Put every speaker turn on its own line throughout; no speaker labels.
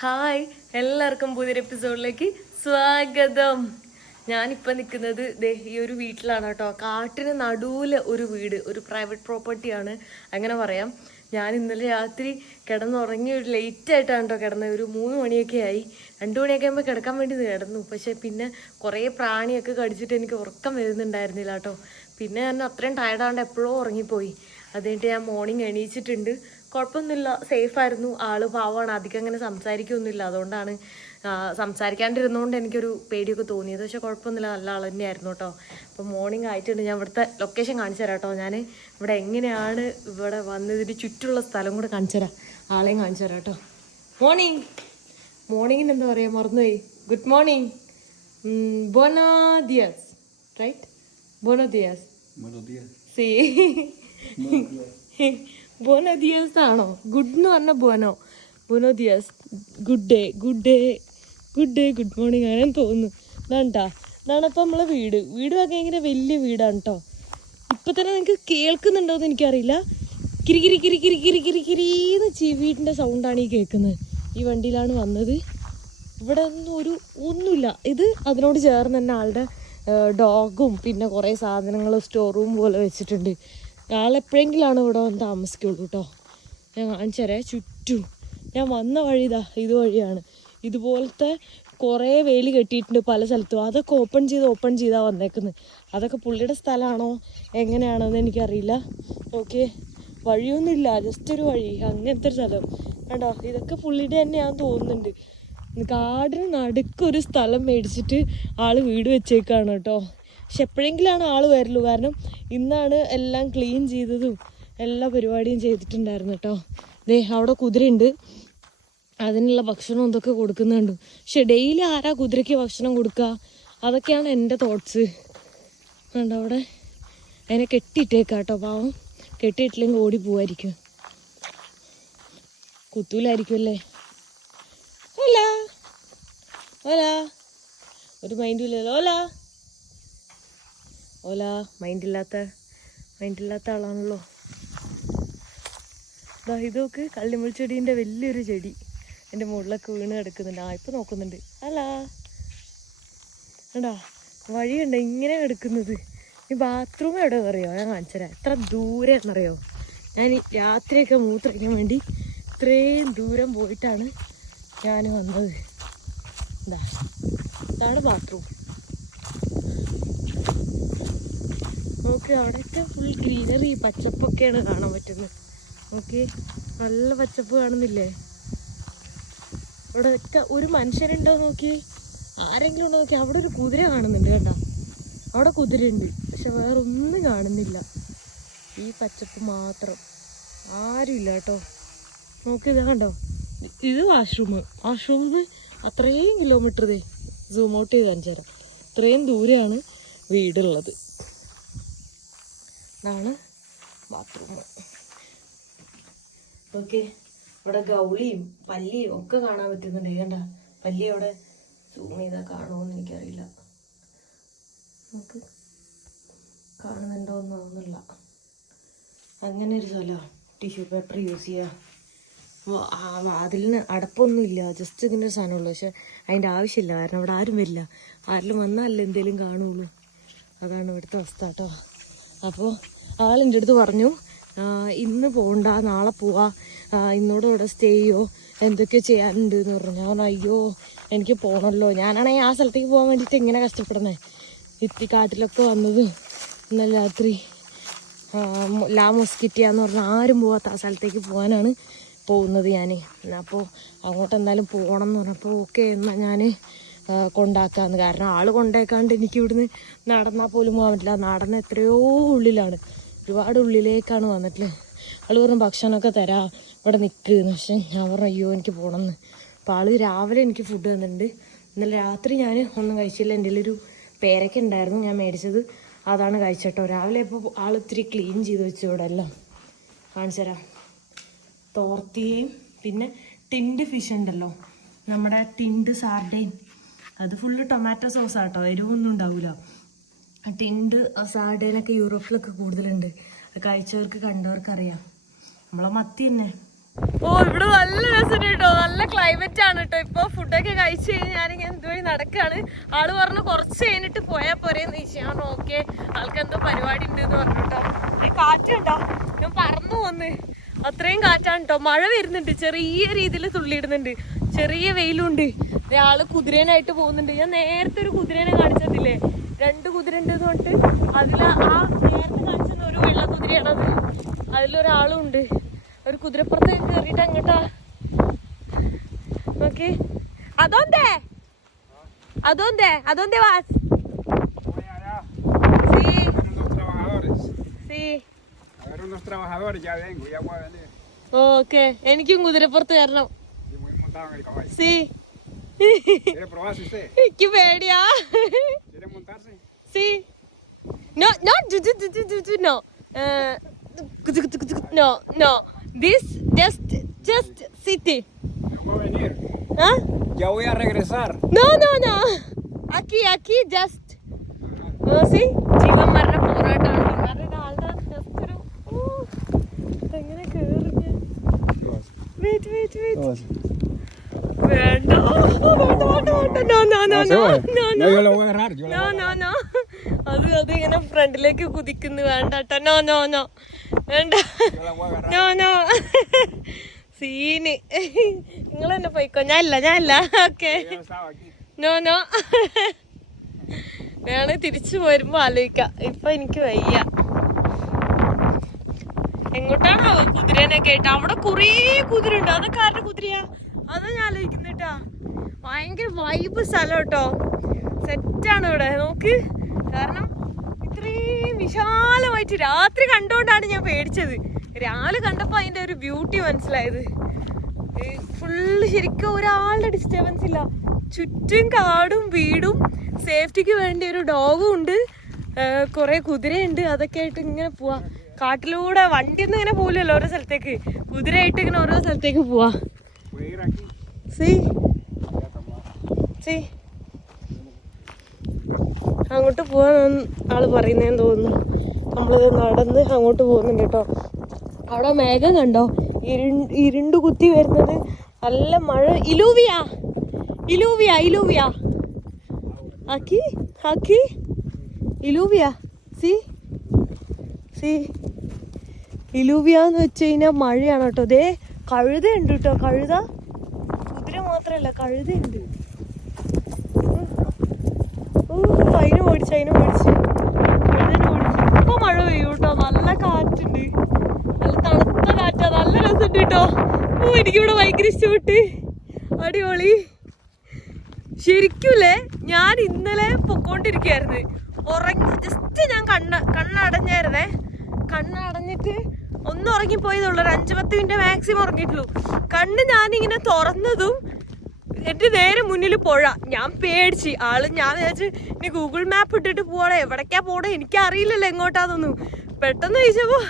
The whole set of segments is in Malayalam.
ഹായ് എല്ലാവർക്കും പുതിയൊരു എപ്പിസോഡിലേക്ക് സ്വാഗതം. ഞാനിപ്പോൾ നിൽക്കുന്നത് ദേ ഈ ഒരു വീട്ടിലാണ് കേട്ടോ. കാട്ടിന് നടുവിൽ ഒരു വീട് ഒരു പ്രൈവറ്റ് പ്രോപ്പർട്ടിയാണ് അങ്ങനെ പറയാം. ഞാൻ ഇന്നലെ രാത്രി കിടന്നുറങ്ങി ഒരു ലേറ്റ് ആയിട്ടാണ് കേട്ടോ കിടന്നത്. ഒരു മൂന്ന് മണിയൊക്കെ ആയി. രണ്ട് മണിയൊക്കെ ആകുമ്പോൾ കിടക്കാൻ വേണ്ടി കിടന്നു. പക്ഷേ പിന്നെ കുറേ പ്രാണിയൊക്കെ കടിച്ചിട്ട് എനിക്ക് ഉറക്കം വരുന്നുണ്ടായിരുന്നില്ല കേട്ടോ. പിന്നെ ഞാൻ അത്രയും ടയർഡാണ്ട് എപ്പോഴും ഉറങ്ങിപ്പോയി. അതുകഴിഞ്ഞിട്ട് ഞാൻ മോർണിംഗ് എണീച്ചിട്ടുണ്ട്. കുഴപ്പമൊന്നുമില്ല. സേഫായിരുന്നു ആൾ പാവമാണ്. അധികം അങ്ങനെ സംസാരിക്കൊന്നുമില്ല. അതുകൊണ്ടാണ് സംസാരിക്കാണ്ടിരുന്നതുകൊണ്ട് എനിക്കൊരു പേടിയൊക്കെ തോന്നിയത്. പക്ഷെ കുഴപ്പമൊന്നുമില്ല. നല്ല ആൾ തന്നെയായിരുന്നു കേട്ടോ. അപ്പോൾ മോർണിംഗ് ആയിട്ടുണ്ട്. ഞാൻ ഇവിടുത്തെ ലൊക്കേഷൻ കാണിച്ചു തരാം കേട്ടോ. ഞാൻ ഇവിടെ എങ്ങനെയാണ് ഇവിടെ വന്നതിന് ചുറ്റുള്ള സ്ഥലം കൂടെ കാണിച്ചു തരാം. ആളെയും കാണിച്ചു തരാം കേട്ടോ. മോർണിംഗ് മോർണിംഗിന് എന്താ പറയുക മറന്നുപോയി. ഗുഡ് മോർണിംഗ് ബോണോ ദിയാസ് റൈറ്റ് ബോണോ ദിയാസ്. സി ബോനോ ദിയാസ് ആണോ? ഗുഡ് എന്ന് പറഞ്ഞ ബോനോ ബോനോ Diaz good day good day good day good morning അങ്ങനെ തോന്നുന്നു. ഇതാണ്ടാ. ഇതാണ് അപ്പം നമ്മളെ വീട്. വീട് ഒക്കെ ഇങ്ങനെ വലിയ വീടാണ് കേട്ടോ ഇപ്പം തന്നെ നിങ്ങൾക്ക് കേൾക്കുന്നുണ്ടോ എന്ന് എനിക്കറിയില്ല. കിരി കിരി കിരി കിരി കിരി കിരി കിരീന്ന് ചീവീടിന്റെ സൗണ്ടാണ് ഈ കേൾക്കുന്നത്. ഈ വണ്ടിയിലാണ് വന്നത്. ഇവിടെ ഒന്നും ഒരു ഒന്നുമില്ല. ഇത് അതിനോട് ചേർന്ന് തന്നെ ആളുടെ ഡോഗും പിന്നെ കുറേ സാധനങ്ങൾ സ്റ്റോർ റൂം പോലെ വെച്ചിട്ടുണ്ട്. ആളെപ്പോഴെങ്കിലാണ് ഇവിടെ വന്ന് താമസിക്കുള്ളൂ കേട്ടോ. ഞാൻ കാണിച്ചു ചുറ്റും ഞാൻ വന്ന വഴി ഇതാ ഇതുവഴിയാണ് ഇതുപോലത്തെ കുറേ വേലി കെട്ടിയിട്ടുണ്ട് പല സ്ഥലത്തും. അതൊക്കെ ഓപ്പൺ ചെയ്ത് ഓപ്പൺ ചെയ്താൽ വന്നേക്കുന്നത് അതൊക്കെ പുള്ളിയുടെ സ്ഥലമാണോ? എങ്ങനെയാണോ എന്ന് എനിക്കറിയില്ല. ഓക്കെ വഴിയൊന്നുമില്ല. ജസ്റ്റ് ഒരു വഴി. അങ്ങനത്തെ ഒരു സ്ഥലം. കണ്ടോ? ഇതൊക്കെ പുള്ളിയുടെ തന്നെയാണെന്ന് തോന്നുന്നുണ്ട്. കാടിന് നടുക്കൊരു സ്ഥലം മേടിച്ചിട്ട് ആൾ വീട് വെച്ചേക്കാണ് കേട്ടോ. പക്ഷെ എപ്പോഴെങ്കിലാണ് ആൾ വരുള്ളൂ കാരണം ഇന്നാണ് എല്ലാം ക്ലീൻ ചെയ്തതും എല്ലാ പരിപാടിയും ചെയ്തിട്ടുണ്ടായിരുന്നു കേട്ടോ. ദേ അവിടെ കുതിരയുണ്ട്. അതിനുള്ള ഭക്ഷണം ഇതൊക്കെ കൊടുക്കുന്നുണ്ട്. പക്ഷെ ഡെയിലി ആരാ കുതിരയ്ക്ക് ഭക്ഷണം കൊടുക്കുക അതൊക്കെയാണ് എന്റെ തോട്ട്സ് കണ്ടോ അവിടെ? അതിനെ കെട്ടിയിട്ടേക്കാട്ടോ പാവം. കെട്ടിയിട്ടില്ലെങ്കിൽ ഓടി പോവായിരിക്കും. കുത്തൂലായിരിക്കും അല്ലേ? ഒരു മൈൻഡും ഇല്ലല്ലോ. ഓല മൈൻഡില്ലാത്ത മൈൻഡില്ലാത്ത ആളാണല്ലോ. ഇതാ ഇതൊക്കെ കള്ളിമുൾച്ചെടീന്റെ വലിയൊരു ചെടി. എന്റെ മുകളിലൊക്കെ വീണ് കിടക്കുന്നുണ്ട്. ആ ഇപ്പം നോക്കുന്നുണ്ട്. അല്ല. കണ്ടാ? വഴിയുണ്ട് ഇങ്ങനെ കിടക്കുന്നത്? ഈ ബാത്റൂം എവിടെ അറിയോ ഞാൻ കാണിച്ചുതരാം. എത്ര ദൂരെ എന്നറിയോ ഞാൻ രാത്രിയൊക്കെ മൂത്രയ്ക്കാൻ വേണ്ടി ഇത്രയും ദൂരം പോയിട്ടാണ് ഞാൻ വന്നത്. എന്താ ഇതാണ് ബാത്റൂം. നോക്ക് അവിടെയൊക്കെ ഫുൾ ഗ്രീനറി പച്ചപ്പൊക്കെയാണ് കാണാൻ പറ്റുന്നത്. നോക്കി നല്ല പച്ചപ്പ് കാണുന്നില്ലേ? ഇവിടെ ഒക്കെ ഒരു മനുഷ്യനുണ്ടോ നോക്കി? ആരെങ്കിലും ഉണ്ടോ നോക്കി? അവിടെ ഒരു കുതിര കാണുന്നുണ്ട് കേട്ടോ അവിടെ കുതിരയുണ്ട്. പക്ഷെ വേറെ ഒന്നും കാണുന്നില്ല. ഈ പച്ചപ്പ് മാത്രം. ആരുമില്ല കേട്ടോ. നോക്കി ഇത് കണ്ടോ? ഇത് വാഷ്റൂം വാഷ്റൂമിന് അത്രയും കിലോമീറ്റർ ദേ. സൂം ഔട്ട് ചെയ്ത് കാണിച്ചു തരാം ഇത്രയും ദൂരെയാണ് വീടുള്ളത്. ഇതാണ് ബാത്റൂം ഓക്കെ ഇവിടെ ഗൗളിയും പല്ലിയും ഒക്കെ കാണാൻ പറ്റുന്നുണ്ട്. കണ്ട പല്ലി അവിടെ സൂം ചെയ്താൽ കാണുമോന്ന് എനിക്കറിയില്ല. നമുക്ക് കാണുന്നുണ്ടോ എന്നൊന്നുമില്ല അങ്ങനെ ഒരു സ്ഥലമാണ് ടിഷ്യൂ പേപ്പർ യൂസ് ചെയ്യുക വാതിലിന് അടപ്പൊന്നുമില്ല ജസ്റ്റ് ഇതിന്റെ ഒരു സാധനമുള്ളൂ. പക്ഷെ അതിന്റെ ആവശ്യമില്ല. കാരണം ഇവിടെ ആരും വരില്ല. ആരിലും വന്നാലല്ലേ എന്തെങ്കിലും കാണുള്ളൂ. അതാണ് ഇവിടുത്തെ അവസ്ഥ കേട്ടോ. അപ്പോൾ ആളെന്റെ അടുത്ത് പറഞ്ഞു ഇന്ന് പോകണ്ട നാളെ പോവാ. ഇന്നോട് ഇവിടെ സ്റ്റേ ചെയ്യോ? എന്തൊക്കെ ചെയ്യാനുണ്ട് എന്ന് പറഞ്ഞു. ഞാൻ അയ്യോ എനിക്ക് പോകണമല്ലോ ഞാനാണെങ്കിൽ ആ സ്ഥലത്തേക്ക് പോകാൻ വേണ്ടിയിട്ട് എങ്ങനെ കഷ്ടപ്പെടണേ ഇത്തി കാട്ടിലൊക്കെ വന്നത് ഇന്നലെ രാത്രി. ലാ മൊസ്കിറ്റിയ എന്ന് പറഞ്ഞാൽ ആരും പോവാത്ത ആ സ്ഥലത്തേക്ക് പോകാനാണ് പോകുന്നത് ഞാൻ അപ്പോൾ അങ്ങോട്ട് എന്തായാലും പോകണം എന്ന് പറഞ്ഞപ്പോൾ ഓക്കെ എന്നാൽ ഞാൻ കൊണ്ടാക്കാന്ന്. കാരണം ആൾ കൊണ്ടേക്കാണ്ട് എനിക്ക് ഇവിടുന്ന് നടന്നാൽ പോലും പോകാൻ പറ്റില്ല. നടന്ന് എത്രയോ ഉള്ളിലാണ്. ഒരുപാട് ഉള്ളിലേക്കാണ് വന്നിട്ടുള്ളത് ആൾ പറഞ്ഞു ഭക്ഷണമൊക്കെ തരാം. ഇവിടെ നിൽക്കുന്നു പക്ഷെ ഞാൻ പറഞ്ഞു അയ്യോ എനിക്ക് പോകണമെന്ന് അപ്പം ആൾ രാവിലെ എനിക്ക് ഫുഡ് തന്നിട്ടുണ്ട്. ഇന്നലെ രാത്രി ഞാൻ ഒന്നും കഴിച്ചില്ല. എന്റെ ഒരു പേരയ്ക്ക ഉണ്ടായിരുന്നു. ഞാൻ മേടിച്ചത്. അതാണ് കഴിച്ചട്ടോ. രാവിലെ ഇപ്പോൾ ആൾ ഇത്തിരി ക്ലീൻ ചെയ്ത് വെച്ചു ഇവിടെ എല്ലാം. കാണിച്ചു തരാം. തോർത്തിയും പിന്നെ ടിൻഡ് ഫിഷ് ഉണ്ടല്ലോ. നമ്മുടെ ടിൻഡ് സാർഡൈൻ അത് ഫുള്ള് ടൊമാറ്റോ സോസ് ആട്ടോ. എരിവൊന്നും ഉണ്ടാവില്ല ടിൻഡ് സാഡേനൊക്കെ യൂറോപ്പിലൊക്കെ കൂടുതലുണ്ട്. കഴിച്ചവർക്ക് കണ്ടവർക്ക് അറിയാം നമ്മളെ മത്തി തന്നെ. ഓ ഇവിടെ നല്ല രസം കേട്ടോ നല്ല ക്ലൈമറ്റ് ആണ് കേട്ടോ ഇപ്പൊ ഫുഡൊക്കെ കഴിച്ചു കഴിഞ്ഞ് ഞാനിങ്ങനെ ഇതുവഴി നടക്കാണ്. ആൾ പറഞ്ഞു കുറച്ച് കഴിഞ്ഞിട്ട് പോയാ പോരേന്ന് ചോദിച്ചു. ഓക്കെ ആൾക്ക് എന്തോ പരിപാടി ഉണ്ട് എന്ന് പറഞ്ഞു കേട്ടോ ഈ കാറ്റ് കണ്ടോ? ഞാൻ പറന്നു പോന്ന്. അത്രയും കാറ്റാണ് കേട്ടോ മഴ വരുന്നുണ്ട്. ചെറിയ രീതിയിൽ തുള്ളിയിടുന്നുണ്ട്. ചെറിയ വെയിലുണ്ട്. ആൾ കുതിരേനായിട്ട് പോകുന്നുണ്ട്. ഞാൻ നേരത്തെ ഒരു കുതിരേനെ കാണിച്ചതില്ലേ? രണ്ട് കുതിര ഉണ്ട് എന്ന് പറഞ്ഞിട്ട് അതിൽ ആ നേരത്തെ കാണിച്ചിരുന്ന ഒരു വെള്ള കുതിരയാണത് അതിലൊരാളും ഉണ്ട് ഒരു കുതിരപ്പുറത്ത് കയറിയിട്ട് അങ്ങോട്ടാ. നോക്കി. അതോന്തേ? അതോന്തേ? അതോന്തേ വാസ്? ഓക്കെ. എനിക്കും കുതിരപ്പുറത്ത് കയറണം. സി. എനിക്ക് പേടിയാ.
¿Quiere montarse?
സി നോ നോ ജു ജു ജു ജു ജു ജു no no no this just just city
Yo voy a venir.
ആ
Ya voy a regresar.
ജീവൻ മരണ പോരാട്ടമാണ് ആളുടെ ജസ്റ്റ് ഒരു ഊ, ഇതെങ്ങനെ കേറിഞ്ഞ് വെയിറ്റ് വെയിറ്റ് വെയിറ്റ് വേണ്ട ഓ, വേണ്ട വേണ്ട വേണ്ട no no no no no
No,
no
yo lo voy a agarrar. Yo lo
no
voy a
no no അത് അത് ഇങ്ങനെ ഫ്രണ്ടിലേക്ക് കുതിക്കുന്നു. വേണ്ട നോ നോ നോ. വേണ്ട. No no. സീന്. നിങ്ങൾ തന്നെ പോയിക്കോ. ഞാൻ ഇല്ല ഞാൻ ഇല്ല. ഓക്കെ. No no. വേണേ തിരിച്ചു പോരുമ്പോ ആലോചിക്കാം. ഇപ്പൊ എനിക്ക് വയ്യ. എങ്ങോട്ടാണോ കുതിരേനെ കേട്ട? അവിടെ കുറേ കുതിര ഉണ്ട് അതൊക്കെ ആരുടെ കുതിരയാ? അതാ ഞാൻ ആലോചിക്കുന്നുട്ടാ ഭയങ്കര വൈബ് സ്ഥലം കേട്ടോ സെറ്റാണ് ഇവിടെ. നോക്ക്. കാരണം ഇത്രയും വിശാലമായിട്ട് രാത്രി കണ്ടുകൊണ്ടാണ് ഞാൻ പേടിച്ചത്. രാവിലെ കണ്ടപ്പോൾ അതിന്റെ ഒരു ബ്യൂട്ടി മനസ്സിലായത്. ഫുള്ള് ശരിക്കും ഒരാളുടെ ഡിസ്റ്റർബൻസ് ഇല്ല. ചുറ്റും കാടും വീടും സേഫ്റ്റിക്ക് വേണ്ടി ഒരു ഡോഗും ഉണ്ട്. കുറെ കുതിരയുണ്ട്. അതൊക്കെ ആയിട്ട് ഇങ്ങനെ പോവാ. കാട്ടിലൂടെ വണ്ടി ഒന്നും ഇങ്ങനെ പോകില്ലല്ലോ ഓരോ സ്ഥലത്തേക്ക്. കുതിരയായിട്ട് ഇങ്ങനെ ഓരോ സ്ഥലത്തേക്ക് പോവാ. സി സി അങ്ങോട്ട് പോവാൻ ആൾ പറയുന്നതെന്ന് തോന്നുന്നു. നമ്മളിത് നടന്ന് അങ്ങോട്ട് പോകുന്നുണ്ട് കേട്ടോ. അവിടെ മേഘം കണ്ടോ? ഇരുണ്ട് ഇരുണ്ട് കുത്തി വരുന്നത് നല്ല മഴ. ഇലൂവിയ! ഇലൂവിയ ഇലൂവിയ! ആക്കി ആക്കി ഇലൂവിയ സി. സി. ഇലൂവിയ എന്ന് വെച്ച് കഴിഞ്ഞാൽ മഴയാണ് കേട്ടോ. ദേ കഴുതയുണ്ട് കേട്ടോ കഴുത. കുതിര മാത്രമല്ല കഴുതയുണ്ട്. ഓ അതിന് ഓടിച്ച് അതിന് ഓടിച്ച് കഴുതനെ ഓടിച്ച് ഇപ്പൊ മഴ പെയ്യും കേട്ടോ നല്ല കാറ്റുണ്ട്. നല്ല തണുത്ത കാറ്റാ. നല്ല രസമുണ്ട് കേട്ടോ ഓ എനിക്കിവിടെ ഭയങ്കര ഇഷ്ടപ്പെട്ട്. അടിപൊളി. ശരിക്കുമല്ലേ ഞാൻ ഇന്നലെ പൊക്കോണ്ടിരിക്കുകയായിരുന്നു ഉറങ്ങി ജസ്റ്റ് ഞാൻ കണ്ണ കണ്ണടഞ്ഞായിരുന്നേ. കണ്ണടഞ്ഞിട്ട് ഒന്ന് ഉറങ്ങിപ്പോയതുള്ളൂ ഒരു അഞ്ചു പത്ത് മിനിറ്റ് മാക്സിമം ഉറങ്ങിയിട്ടുള്ളൂ. കണ്ണ് ഞാനിങ്ങനെ തുറന്നതും എന്റെ നേരെ മുന്നിൽ പുഴ. ഞാൻ പേടിച്ച്. ആൾ ഞാൻ വിചാരിച്ച് ഇനി ഗൂഗിൾ മാപ്പ് ഇട്ടിട്ട് പോവാണേ? എവിടേക്കാ പോണേ? എനിക്ക് അറിയില്ലല്ലോ എങ്ങോട്ടാന്നൊന്നും. പെട്ടെന്ന് ചോദിച്ചപ്പോ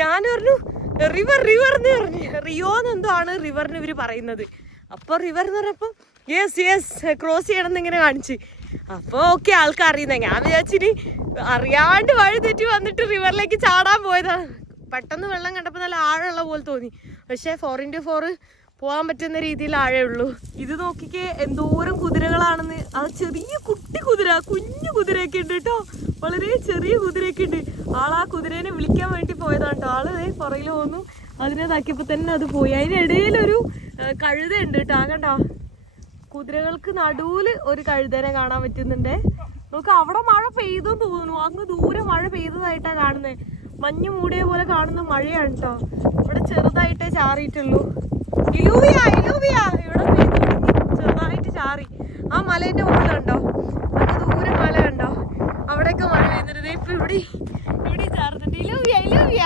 ഞാൻ പറഞ്ഞു റിവർ റിവർ എന്ന് പറഞ്ഞു. റിയോ എന്നെന്തോ ആണ് റിവറിന് ഇവർ പറയുന്നത്. അപ്പൊ റിവർ എന്ന് പറഞ്ഞപ്പോ യെസ് യെസ് ക്രോസ് ചെയ്യണം എന്നിങ്ങനെ കാണിച്ചു. അപ്പൊ ഓക്കെ ആൾക്കാർ അറിയുന്ന. ഞാൻ വിചാരിച്ചിനി അറിയാണ്ട് വഴി തെറ്റി വന്നിട്ട് റിവറിലേക്ക് ചാടാൻ പോയതാ. പെട്ടെന്ന് വെള്ളം കണ്ടപ്പോൾ നല്ല ആഴമുള്ള പോലെ തോന്നി. പക്ഷേ ഫോർ ഇന്റു ഫോർ പോകാൻ പറ്റുന്ന രീതിയിൽ ആഴേ ഉള്ളൂ. ഇത് നോക്കിക്കേ എന്തോരം കുതിരകളാണെന്ന്. ആ ചെറിയ കുട്ടി കുതിര കുഞ്ഞു കുതിരയൊക്കെ ഉണ്ട് കേട്ടോ. വളരെ ചെറിയ കുതിരയൊക്കെ ഉണ്ട്. ആ കുതിരേനെ വിളിക്കാൻ വേണ്ടി പോയതാണ് കേട്ടോ. ആൾ ദേ പുറകിൽ പോന്നു അതിനെ താക്കിയപ്പോൾ തന്നെ അത് പോയി. അതിനിടയിലൊരു കഴുത ഉണ്ട് കേട്ടോ. ആ കണ്ടോ? കുതിരകൾക്ക് നടുവിൽ ഒരു കഴുതനെ കാണാൻ പറ്റുന്നുണ്ട്. നമുക്ക് അവിടെ മഴ പെയ്തെന്ന് തോന്നുന്നു. അങ്ങ് ദൂരെ മഴ പെയ്തതായിട്ടാ കാണുന്നത് മഞ്ഞ് മൂടിയ പോലെ കാണുന്ന മഴയാണ് കേട്ടോ. ഇവിടെ ചെറുതായിട്ടേ ചാറിയിട്ടുള്ളൂ. ഇലൂവിയ ഇലൂവിയ ഇവിടെ. ചെറുതായിട്ട് ചാറി. ആ മലേന്റെ മുകളിലുണ്ടോ അത് ദൂരെ മല ഉണ്ടോ അവിടെയൊക്കെ മഴ പെയ്യുന്നുണ്ട്. ഇപ്പൊ ഇവിടെ ഇവിടെ ചാറുന്നുണ്ട് ഇലൂവിയ ഇലൂവിയ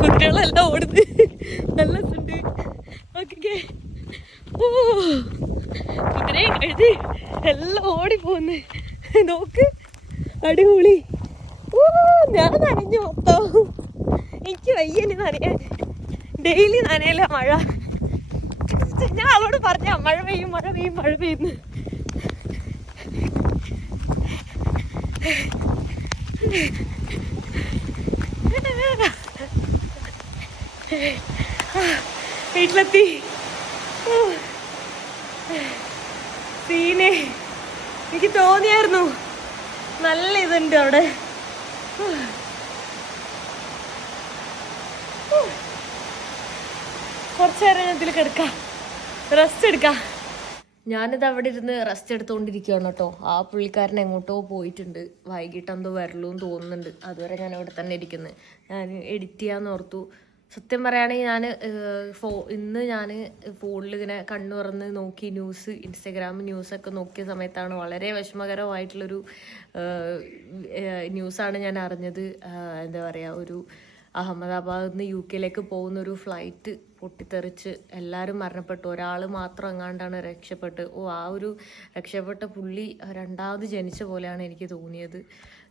കുട്ടികളെല്ലാം ഓടുന്നു. നല്ല ഉണ്ട് നോക്കിക്കേ. ഓ കുതിരയും കഴുതി എല്ലാം ഓടിപ്പോന്ന്. നോക്ക്. അടിപൊളി. ഞാൻ നനഞ്ഞു മൊത്തം. എനിക്ക് വയ്യന് നനയാൻ. ഡെയിലി നനയല്ല മഴ. ഞാൻ അവളോട് പറഞ്ഞ മഴ പെയ്യും മഴ പെയ്യും മഴ പെയ്യുന്നു വീട്ടിലെത്തി. സീനെ. എനിക്ക് തോന്നിയായിരുന്നു. നല്ല ഇതുണ്ട് അവിടെ. കുറച്ചു നേരം ഞാൻ ഇതിൽ കിടക്കാം. റെസ്റ്റ് എടുക്കാം. ഞാനിത് അവിടെ ഇരുന്ന് റെസ്റ്റ് എടുത്തുകൊണ്ടിരിക്കുകയാണ് കേട്ടോ. ആ പുള്ളിക്കാരൻ എങ്ങോട്ടോ പോയിട്ടുണ്ട്. വൈകിട്ട് എന്തോ വരലൂ തോന്നുന്നുണ്ട്. അതുവരെ ഞാൻ അവിടെ തന്നെ ഇരിക്കുന്നത് ഞാൻ എഡിറ്റ് ചെയ്യാന്ന് ഓർത്തു. സത്യം പറയുകയാണെങ്കിൽ ഞാൻ ഫോ ഇന്ന് ഞാൻ ഫോണിൽ ഇങ്ങനെ കണ്ണു തുറന്ന് നോക്കി ന്യൂസ് ഇൻസ്റ്റഗ്രാം ന്യൂസൊക്കെ നോക്കിയ സമയത്താണ് വളരെ വിഷമകരമായിട്ടുള്ളൊരു ന്യൂസാണ് ഞാൻ അറിഞ്ഞത്. എന്താ പറയുക ഒരു അഹമ്മദാബാദിൽ നിന്ന് യു കെയിലേക്ക് പോകുന്ന ഒരു ഫ്ലൈറ്റ് പൊട്ടിത്തെറിച്ച് എല്ലാവരും മരണപ്പെട്ടു. ഒരാൾ മാത്രം എങ്ങാണ്ടാണ് രക്ഷപ്പെട്ട് ഓ ആ ഒരു രക്ഷപ്പെട്ട പുള്ളി രണ്ടാമത് ജനിച്ച പോലെയാണ് എനിക്ക് തോന്നിയത്.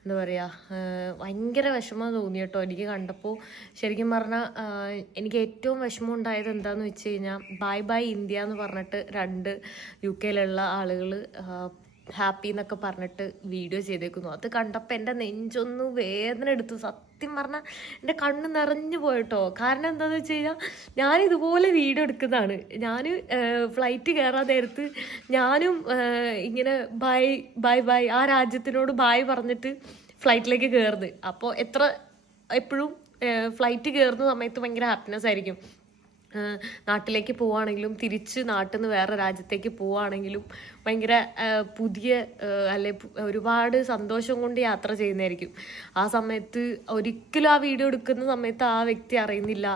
എന്താ പറയുക ഭയങ്കര വിഷമം തോന്നി കേട്ടോ. എനിക്ക് കണ്ടപ്പോൾ ശരിക്കും പറഞ്ഞാൽ എനിക്ക് ഏറ്റവും വിഷമം ഉണ്ടായത് എന്താണെന്ന് വെച്ച് കഴിഞ്ഞാൽ ബൈ ബൈ ഇന്ത്യ എന്ന് പറഞ്ഞിട്ട് രണ്ട് യു കെയിലുള്ള ആളുകൾ ഹാപ്പി എന്നൊക്കെ പറഞ്ഞിട്ട് വീഡിയോ ചെയ്തേക്കുന്നു. അത് കണ്ടപ്പോൾ എന്റെ നെഞ്ചൊന്ന് വേദന എടുത്തു. സത്യം പറഞ്ഞാൽ എന്റെ കണ്ണ് നിറഞ്ഞു പോയിട്ടോ. കാരണം എന്താണെന്ന് വെച്ച് കഴിഞ്ഞാൽ ഞാൻ ഇതുപോലെ വീഡിയോ എടുക്കുന്നതാണ്. ഞാൻ ഫ്ലൈറ്റ് കയറാൻ നേരത്ത് ഞാനും ഇങ്ങനെ ബൈ ബൈ ബൈ ആ രാജ്യത്തിനോട് ബായ് പറഞ്ഞിട്ട് ഫ്ലൈറ്റിലേക്ക് കയറുന്നത് അപ്പോൾ എത്ര എപ്പോഴും ഫ്ലൈറ്റ് കയറുന്ന സമയത്ത് ഭയങ്കര ഹാപ്പിനെസ് ആയിരിക്കും. നാട്ടിലേക്ക് പോവുകയാണെങ്കിലും തിരിച്ച് നാട്ടിൽ നിന്ന് വേറെ രാജ്യത്തേക്ക് പോവുകയാണെങ്കിലും ഭയങ്കര പുതിയ അല്ലെ ഒരുപാട് സന്തോഷം കൊണ്ട് യാത്ര ചെയ്യുന്നതായിരിക്കും. ആ സമയത്ത് ഒരിക്കലും ആ വീഡിയോ എടുക്കുന്ന സമയത്ത് ആ വ്യക്തി അറിയുന്നില്ല.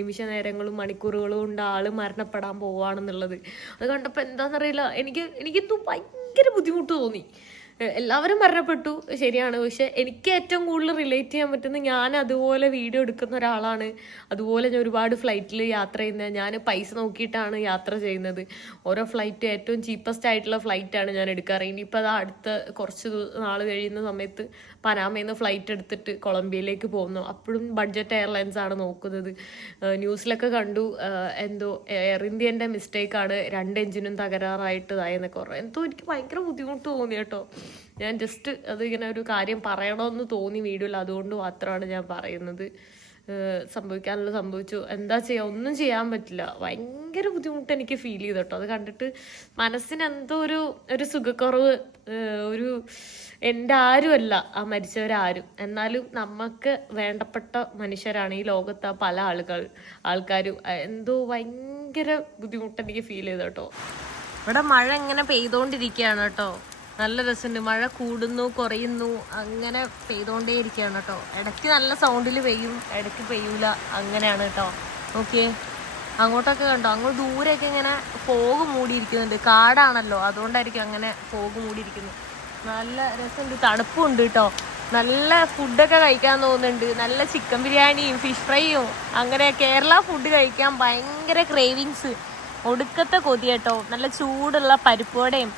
നിമിഷ നേരങ്ങളും മണിക്കൂറുകളും കൊണ്ട് ആൾ മരണപ്പെടാൻ പോവാണെന്നുള്ളത്. അത് കണ്ടപ്പോൾ എന്താണെന്നറിയില്ല എനിക്ക് എനിക്കെന്തോ ഭയങ്കര ബുദ്ധിമുട്ട് തോന്നി. എല്ലാവരും മരണപ്പെട്ടു. ശരിയാണ്. പക്ഷെ എനിക്ക് ഏറ്റവും കൂടുതൽ റിലേറ്റ് ചെയ്യാൻ പറ്റുന്ന ഞാൻ അതുപോലെ വീഡിയോ എടുക്കുന്ന ഒരാളാണ്. അതുപോലെ ഞാൻ ഒരുപാട് ഫ്ലൈറ്റിൽ യാത്ര ചെയ്യുന്നത് ഞാൻ പൈസ നോക്കിയിട്ടാണ് യാത്ര ചെയ്യുന്നത്. ഓരോ ഫ്ലൈറ്റ് ഏറ്റവും ചീപ്പസ്റ്റ് ആയിട്ടുള്ള ഫ്ലൈറ്റാണ് ഞാൻ എടുക്കാറ്. ഇനിയിപ്പോൾ അത് അടുത്ത കുറച്ച് നാൾ കഴിയുന്ന സമയത്ത് പനാമയിൽ നിന്ന് ഫ്ലൈറ്റ് എടുത്തിട്ട് കൊളംബിയയിലേക്ക് പോകുന്നു. അപ്പോഴും ബഡ്ജറ്റ് എയർലൈൻസ് ആണ് നോക്കുന്നത്. ന്യൂസിലൊക്കെ കണ്ടു. എന്തോ എയർ ഇന്ത്യന്റെ മിസ്റ്റേക്കാണ് രണ്ട് എഞ്ചിനും തകരാറായിട്ടതായെന്നൊക്കെ പറഞ്ഞു എന്തോ എനിക്ക് ഭയങ്കര ബുദ്ധിമുട്ട് തോന്നി കേട്ടോ. ഞാൻ ജസ്റ്റ് അത് ഇങ്ങനെ ഒരു കാര്യം പറയണമെന്ന് തോന്നി വീഡിയോയിൽ. അതുകൊണ്ട് മാത്രമാണ് ഞാൻ പറയുന്നത്. ഏഹ് സംഭവിക്കാനുള്ളത് സംഭവിച്ചു. എന്താ ചെയ്യുക ഒന്നും ചെയ്യാൻ പറ്റില്ല. ഭയങ്കര ബുദ്ധിമുട്ട് എനിക്ക് ഫീൽ ചെയ്തു കേട്ടോ അത് കണ്ടിട്ട് മനസ്സിന് എന്തോ ഒരു ഒരു സുഖക്കുറവ് ഒരു എന്റെ ആരുമല്ല ആ മരിച്ചവരാരും. എന്നാലും നമുക്ക് വേണ്ടപ്പെട്ട മനുഷ്യരാണ് ഈ ലോകത്ത് പല ആളുകൾ ആൾക്കാരും. എന്തോ ഭയങ്കര ബുദ്ധിമുട്ട് എനിക്ക് ഫീൽ ചെയ്തു കേട്ടോ ഇവിടെ മഴ ഇങ്ങനെ പെയ്തോണ്ടിരിക്കുകയാണ് കേട്ടോ. നല്ല രസമുണ്ട്. മഴ കൂടുന്നു കുറയുന്നു അങ്ങനെ പെയ്തോണ്ടേ ഇരിക്കുകയാണ് കേട്ടോ. ഇടയ്ക്ക് നല്ല സൗണ്ടിൽ പെയ്യും ഇടയ്ക്ക് പെയ്യൂല. അങ്ങനെയാണ് കേട്ടോ. ഓക്കെ അങ്ങോട്ടൊക്കെ കണ്ടോ? അങ്ങോട്ട് ദൂരെയൊക്കെ ഇങ്ങനെ ഫോഗ് മൂടിയിരിക്കുന്നുണ്ട്. കാടാണല്ലോ. അതുകൊണ്ടായിരിക്കും അങ്ങനെ ഫോഗ് മൂടിയിരിക്കുന്നത്. നല്ല രസമുണ്ട്. തണുപ്പുണ്ട് കേട്ടോ. നല്ല ഫുഡൊക്കെ കഴിക്കാൻ തോന്നുന്നുണ്ട്. നല്ല ചിക്കൻ ബിരിയാണിയും ഫിഷ് ഫ്രൈയും അങ്ങനെ കേരള ഫുഡ് കഴിക്കാൻ ഭയങ്കര ക്രേവിങ്സ് ഒടുക്കത്തെ കൊതി കേട്ടോ. നല്ല ചൂടുള്ള പരിപ്പുവടയും